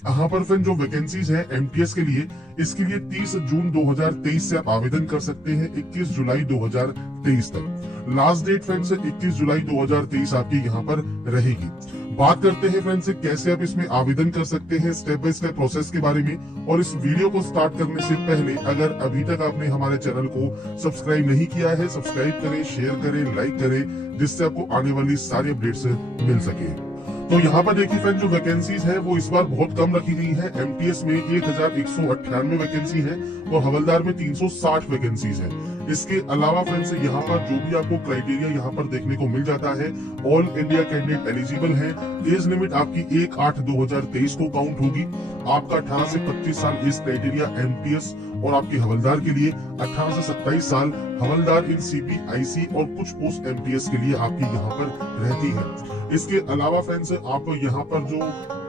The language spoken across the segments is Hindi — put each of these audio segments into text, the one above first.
यहाँ पर फ्रेंड जो वैकेंसीज है एमटीएस के लिए, इसके लिए 30 जून 2023 से आप आवेदन कर सकते हैं 21 जुलाई 2023 तक। लास्ट डेट फ्रेंड्स 21 जुलाई 2023 आपकी यहाँ पर रहेगी। बात करते हैं फ्रेंड्स कैसे आप इसमें आवेदन कर सकते हैं, स्टेप बाय स्टेप प्रोसेस के बारे में। और इस वीडियो को स्टार्ट करने से पहले अगर अभी तक आपने हमारे चैनल को सब्सक्राइब नहीं किया है, सब्सक्राइब करें, शेयर करें, लाइक करें, जिससे आपको आने वाली सारी अपडेट्स मिल सके। तो यहाँ पर देखिए फ्रेंड जो वैकेंसीज है वो इस बार बहुत कम रखी गई है। एमटीएस में 1198 वैकेंसी है और हवलदार में 360 वैकेंसीज है। इसके अलावा फ्रेंड्स यहाँ पर जो भी आपको क्राइटेरिया यहाँ पर देखने को मिल जाता है, ऑल इंडिया कैंडिडेट एलिजिबल है। एज लिमिट आपकी 1/8/2023 को काउंट होगी। आपका 18 से 25 साल एज क्राइटेरिया एमटीएस और आपके हवलदार के लिए 18 से 27 साल हवलदार इन सीपीआईसी और कुछ पोस्ट एमटीएस के लिए आपकी यहाँ पर रहती है। इसके अलावा फ्रेंड्स आप यहाँ पर जो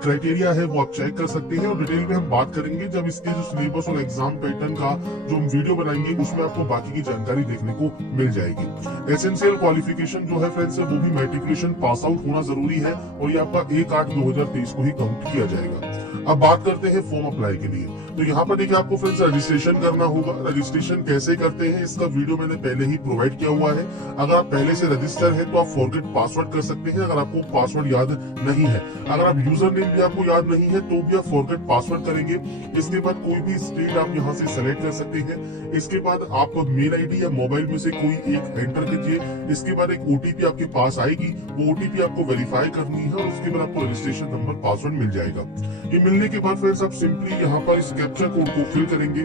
क्राइटेरिया है वो आप चेक कर सकते हैं और डिटेल में हम बात करेंगे जब इसके जो सिलेबस और एग्जाम पैटर्न का जो हम वीडियो बनाएंगे उसमें आपको बाकी की जानकारी देखने को मिल जाएगी। एसेंशियल क्वालिफिकेशन जो है फ्रेंड्स वो भी मैट्रिकुलेशन पास आउट होना जरूरी है और ये आपका 1/8/2023 को ही काउंट किया जाएगा। अब बात करते हैं फॉर्म अप्लाई के लिए। तो यहाँ पर देखिए आपको फ्रेंड्स रजिस्ट्रेशन करना होगा। रजिस्ट्रेशन कैसे करते हैं इसका वीडियो मैंने पहले ही प्रोवाइड किया हुआ है। अगर आप पहले से रजिस्टर है तो आप फॉरगेट पासवर्ड कर सकते हैं। अगर आपको पासवर्ड याद नहीं है, अगर आप यूजर नेम भी आपको याद नहीं है तो भी आप फॉरगेट पासवर्ड करेंगे। इसके बाद कोई भी स्टेट आप यहाँ से सेलेक्ट कर सकते हैं। इसके बाद आप मेल आईडी या मोबाइल में से कोई एक एंटर कीजिए। इसके बाद एक ओटीपी आपके पास आएगी, वो ओटीपी आपको वेरीफाई करनी है और उसके बाद आपको रजिस्ट्रेशन नंबर पासवर्ड मिल जाएगा। ये मिलने के बाद फ्रेंड्स आप सिंपली यहाँ पर इस कैप्चा कोड को फिल करेंगे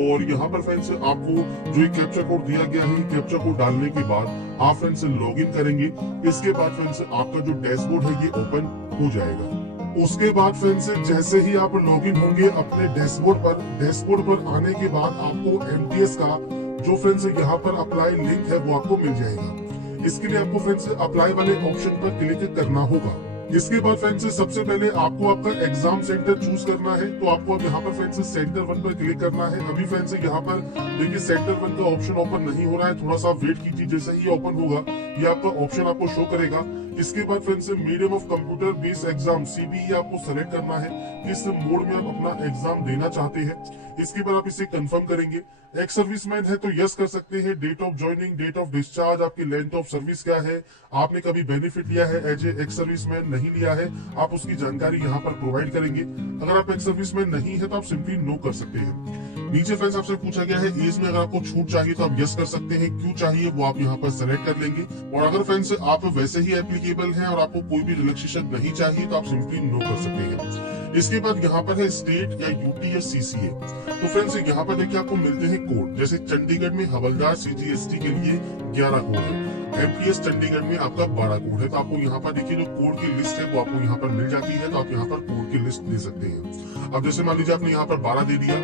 और यहाँ पर फ्रेंड्स आपको जो एक कैप्चा कोड दिया गया है, कैप्चा कोड डालने के बाद आप फ्रेंड्स लॉगिन करेंगे। इसके बाद फ्रेंड्स आपका जो डैशबोर्ड है ये ओपन हो जाएगा। उसके बाद फ्रेंड्स जैसे ही आप लॉगिन होंगे अपने डैशबोर्ड पर आने के बाद आपको एमटीएस का जो फ्रेंड्स यहाँ पर अप्लाई लिंक है वो आपको मिल जाएगा। इसके लिए आपको फ्रेंड्स अप्लाई वाले ऑप्शन पर क्लिक करना होगा। इसके बाद फ्रेंड्स सबसे पहले आपको आपका एग्जाम सेंटर चूज करना है। तो आपको अब यहाँ पर फ्रेंड्स सेंटर 1 पर क्लिक करना है। अभी फ्रेंड्स यहाँ पर देखिए सेंटर 1 का ऑप्शन ओपन नहीं हो रहा है, थोड़ा सा वेट कीजिए। जैसे ही ओपन होगा ये आपका ऑप्शन आपको शो करेगा। इसके बाद friends medium of computer based exam CBE आपको सेलेक्ट करना है, किस मोड में आप अपना एग्जाम देना चाहते हैं। इसके बाद आप इसे कंफर्म करेंगे। एक्स सर्विसमैन है तो यस कर सकते हैं। Date of joining, date of discharge, आपकी लेंथ ऑफ सर्विस क्या है, आपने कभी बेनिफिट लिया है एज ए एक्स सर्विसमैन, नहीं लिया है, आप उसकी जानकारी यहाँ पर प्रोवाइड करेंगे। अगर आप एक्स सर्विसमैन नहीं है तो आप सिंपली नो कर सकते हैं। नीचे फ्रेंड्स आपसे पूछा गया है एज में अगर आपको छूट चाहिए तो आप यस कर सकते हैं, क्यों चाहिए वो आप यहाँ पर सेलेक्ट कर लेंगे। और अगर फ्रेंड्स आप वैसे ही एप्लीकेबल हैं और आपको कोई भी रिलैक्सेशन नहीं चाहिए तो आप सिंपली नो कर सकते हैं। इसके बाद यहाँ पर है स्टेट या यूटी या सीसीए। तो फ्रेंड्स यहाँ पर देखिए आपको मिलते हैं कोड। जैसे चंडीगढ़ में हवलदार सीजीएसटी के लिए 11 कोड है, एमटीएस चंडीगढ़ में आपका 12 कोड है। तो आपको यहाँ पर देखिए जो कोड की लिस्ट है वो आपको यहाँ पर मिल जाती है। तो आप यहाँ पर कोड की लिस्ट दे सकते हैं। अब जैसे मान लीजिए आपने यहाँ पर 12 दे दिया,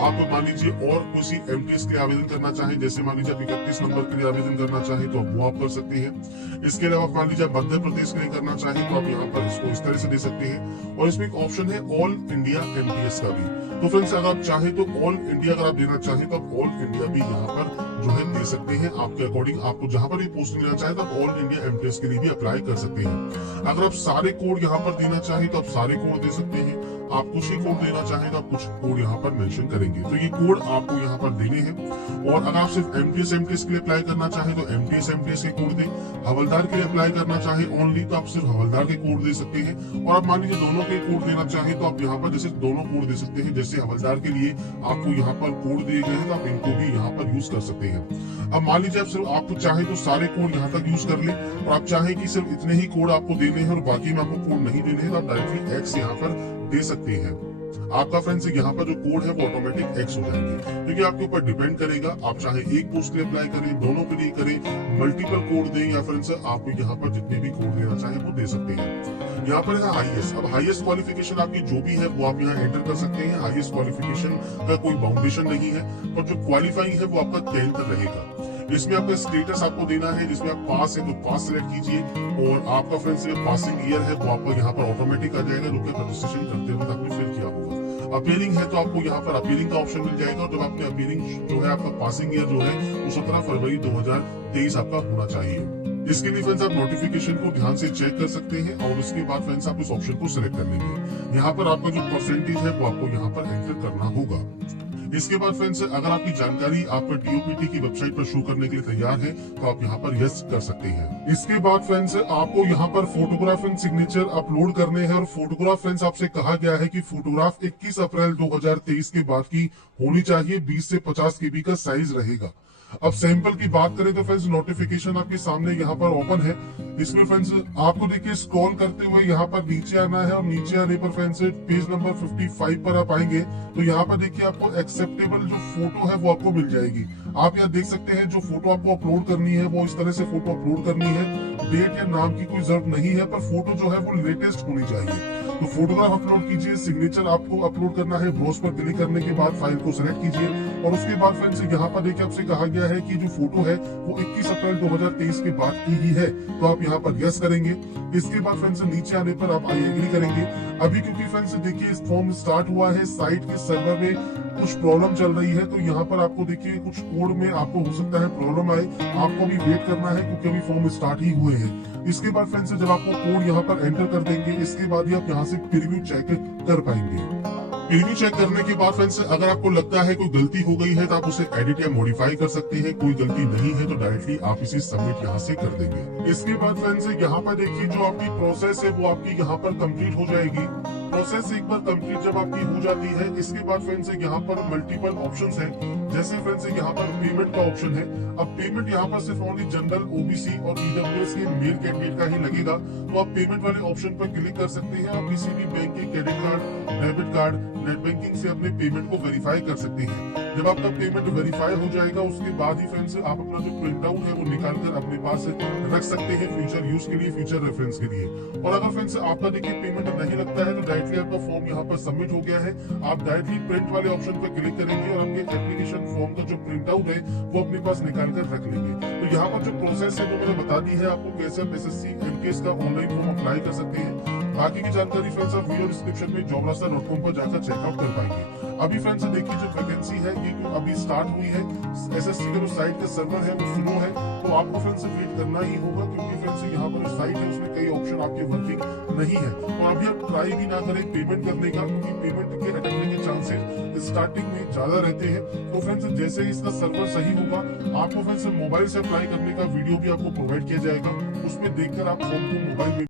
आप मान लीजिए और किसी एमटीएस के लिए आवेदन करना चाहें, जैसे मान लीजिए आप 31 नंबर के लिए आवेदन करना चाहें तो वो आप कर सकते हैं। इसके अलावा मान लीजिए आप मध्य प्रदेश के लिए करना चाहें तो आप यहाँ पर इसको इस तरह से दे सकते हैं। और इसमें एक ऑप्शन है ऑल इंडिया एमटीएस का भी। तो फ्रेंड्स अगर आप चाहें तो ऑल इंडिया अगर आप देना चाहें तो आप ऑल इंडिया भी यहाँ पर जो है दे सकते हैं। आपके अकॉर्डिंग आपको जहां पर भी पोस्ट लेना चाहे तो आप ऑल इंडिया एमटीएस के लिए भी अप्लाई कर सकते हैं। अगर आप सारे कोड यहाँ पर देना चाहें तो आप सारे कोड दे सकते हैं। आप कुछ ही कोड देना चाहें तो आप कुछ कोड यहाँ पर मेंशन करेंगे। तो ये कोड आपको यहाँ पर देने हैं। और अगर आप सिर्फ एमटीएस के लिए अप्लाई करना चाहें तो एमटीएस के कोड दें। हवलदार के लिए अप्लाई करना चाहें ओनली तो आप सिर्फ हवलदार के कोड दे सकते हैं। और आप मान लीजिए दोनों के कोड देना चाहें तो आप यहाँ पर जैसे दोनों कोड दे सकते हैं। जैसे हवलदार के लिए आपको यहाँ पर कोड दिए गए हैं तो आप इनको भी यहाँ पर यूज कर सकते हैं। अब मान लीजिए आप सिर्फ आपको चाहे तो सारे कोड यहाँ तक यूज कर ले और आप चाहे कि सिर्फ इतने ही कोड आपको देने हैं और बाकी में आपको कोड नहीं देने हैं तो आप डायरेक्टली एक्स यहाँ पर दे सकते हैं। आपका फ्रेंड्स यहाँ पर जो कोड है वो ऑटोमेटिक एक्स हो जाएंगे, क्योंकि आपके ऊपर डिपेंड करेगा। आप चाहे एक पोस्ट के लिए अप्लाई करें, दोनों के लिए करें, मल्टीपल कोड दें या फ्रेंड्स आपको यहाँ पर जितने भी कोड देना चाहे वो दे सकते हैं। यहाँ पर है हाईएस्ट। अब हाईएस्ट क्वालिफिकेशन आपकी जो भी है वो आप यहाँ एंटर कर सकते हैं। हाईएस्ट क्वालिफिकेशन का कोई बाउंडेशन नहीं है, पर जो क्वालिफाइंग है वो आपका 10th रहेगा। इसमें आपका स्टेटस आपको देना है, जिसमें आप पास है तो पास सिलेक्ट कीजिए और आपका फ्रेंड्स पासिंग ईयर है वो आपको यहाँ पर ऑटोमेटिक आ जाएगा, जो कि रजिस्ट्रेशन करते हुए आपने फिल किया होगा। अपीयरिंग है तो आपको यहाँ पर अपीयरिंग का ऑप्शन मिल जाएगा। और जब आपने अपीयरिंग जो है आपका पासिंग ईयर जो है वो 17 फरवरी 2023 आपका होना चाहिए। इसके लिए फ्रेंड्स आप नोटिफिकेशन को ध्यान से चेक कर सकते हैं और उसके बाद फ्रेंड्स आप इस ऑप्शन को सिलेक्ट कर लेंगे। यहाँ पर आपका जो परसेंटेज है वो आपको यहाँ पर एंटर करना होगा। इसके बाद फ्रेंड्स अगर आपकी जानकारी आप DOPT की वेबसाइट पर शो करने के लिए तैयार है तो आप यहाँ पर यस कर सकते हैं। इसके बाद फ्रेंड्स आपको यहाँ पर फोटोग्राफ एंड सिग्नेचर अपलोड करने हैं और फोटोग्राफ फ्रेंड्स आपसे कहा गया है कि फोटोग्राफ 21 अप्रैल 2023 के बाद की होनी चाहिए। 20 से 50 KB का साइज रहेगा। अब सैंपल की बात करें तो फ्रेंड्स नोटिफिकेशन आपके सामने यहाँ पर ओपन है। इसमें फ्रेंड्स आपको देखिए स्क्रॉल करते हुए यहाँ पर नीचे आना है और नीचे आने पर फ्रेंड्स पेज नंबर 55 पर आप आएंगे तो यहाँ पर देखिए आपको एक्सेप्टेबल जो फोटो है वो आपको मिल जाएगी। आप यहाँ देख सकते हैं जो फोटो आपको अपलोड करनी है वो इस तरह से फोटो अपलोड करनी है। डेट या नाम की कोई जरूरत नहीं है पर फोटो जो है वो लेटेस्ट होनी चाहिए। तो फोटोग्राफ अपलोड कीजिए। सिग्नेचर आपको अपलोड करना है। ब्राउज पर क्लिक करने के बाद फाइल को सिलेक्ट कीजिए और उसके बाद फ्रेंड्स यहाँ पर देखिए आपसे कहा गया है कि जो फोटो है वो 21 अप्रैल 2023 के बाद की ही है तो आप यहाँ पर यस करेंगे। इसके बाद फ्रेंड्स नीचे आने पर आप आई एग्री करेंगे। अभी क्योंकि फ्रेंड्स देखिए इस फॉर्म स्टार्ट हुआ है, साइट के सर्वर में कुछ प्रॉब्लम चल रही है तो यहाँ पर आपको देखिए कुछ कोड में आपको हो सकता है प्रॉब्लम आए। आपको अभी वेट करना है क्योंकि अभी फॉर्म स्टार्ट ही हुए हैं। इसके बाद फ्रेंड्स जब आपको कोड यहाँ पर एंटर कर देंगे इसके बाद ही आप यहाँ से प्रीव्यू चेक कर पाएंगे। प्रीव्यू चेक करने के बाद फ्रेंड्स अगर आपको लगता है कोई गलती हो गई है तो आप उसे एडिट या मॉडिफाई कर सकते हैं। कोई गलती नहीं है तो डायरेक्टली आप इसे सबमिट यहाँ से कर देंगे। इसके बाद फ्रेंड्स यहाँ पर देखिए जो आपकी प्रोसेस है वो आपकी यहाँ पर कंप्लीट हो जाएगी। प्रोसेस एक बार कंप्लीट जब आपकी हो जाती है इसके बाद फ्रेंड्स यहाँ पर मल्टीपल ऑप्शंस हैं। जैसे फ्रेंड्स यहाँ पर पेमेंट का ऑप्शन है। अब पेमेंट यहाँ पर सिर्फ ओनली जनरल, OBC और EWS के मेल कैंडिडेट का ही लगेगा तो आप पेमेंट वाले ऑप्शन पर क्लिक कर सकते हैं और किसी भी बैंक के credit card, debit card, net banking से अपने पेमेंट को वेरीफाई कर सकते हैं। जब आपका पेमेंट वेरीफाई हो जाएगा उसके बाद ही फ्रेंड्स आप अपना जो प्रिंट आउट है वो निकाल कर अपने पास रख सकते हैं फ्यूचर यूज के लिए, फ्यूचर रेफरेंस के लिए। और अगर फ्रेंड्स आपका देखिए पेमेंट नहीं लगता है तो डायरेक्टली आपका फॉर्म यहाँ पर सबमिट हो गया है। आप डायरेक्टली प्रिंट वाले ऑप्शन पर क्लिक करेंगे और आपके एप्लीकेशन फॉर्म का जो प्रिंट आउट है वो अपने पास निकाल कर रख लेंगे। तो यहाँ पर जो प्रोसेस है वो मैंने बता दी है आपको कैसे आप SSC MKS का ऑनलाइन फॉर्म अप्लाई कर सकते हैं। बाकी की जानकारी फ्रेंड्स आप वीडियो डिस्क्रिप्शन में jobrasta.com पर जाकर चेकआउट कर पाएंगे। अभी फ्रेंड्स देखिए जो वैकेंसी है ये अभी स्टार्ट हुई है। SSC का जो साइट का सर्वर है वो स्लो है तो आपको फ्रेंड्स वेट करना ही होगा क्योंकि फ्रेंड्स यहाँ पर जो साइट है उसमें कई ऑप्शन आपके वर्किंग नहीं है। और अभी आप ट्राई भी ना करें पेमेंट करने का क्योंकि पेमेंट के अटकने के चांसेस स्टार्टिंग में ज्यादा रहते हैं। तो फ्रेंड्स जैसे ही इसका सर्वर सही होगा आपको फ्रेंड्स मोबाइल से अप्लाई करने का वीडियो भी आपको प्रोवाइड किया जाएगा। उसमें देखकर आप फॉर्म को मोबाइल में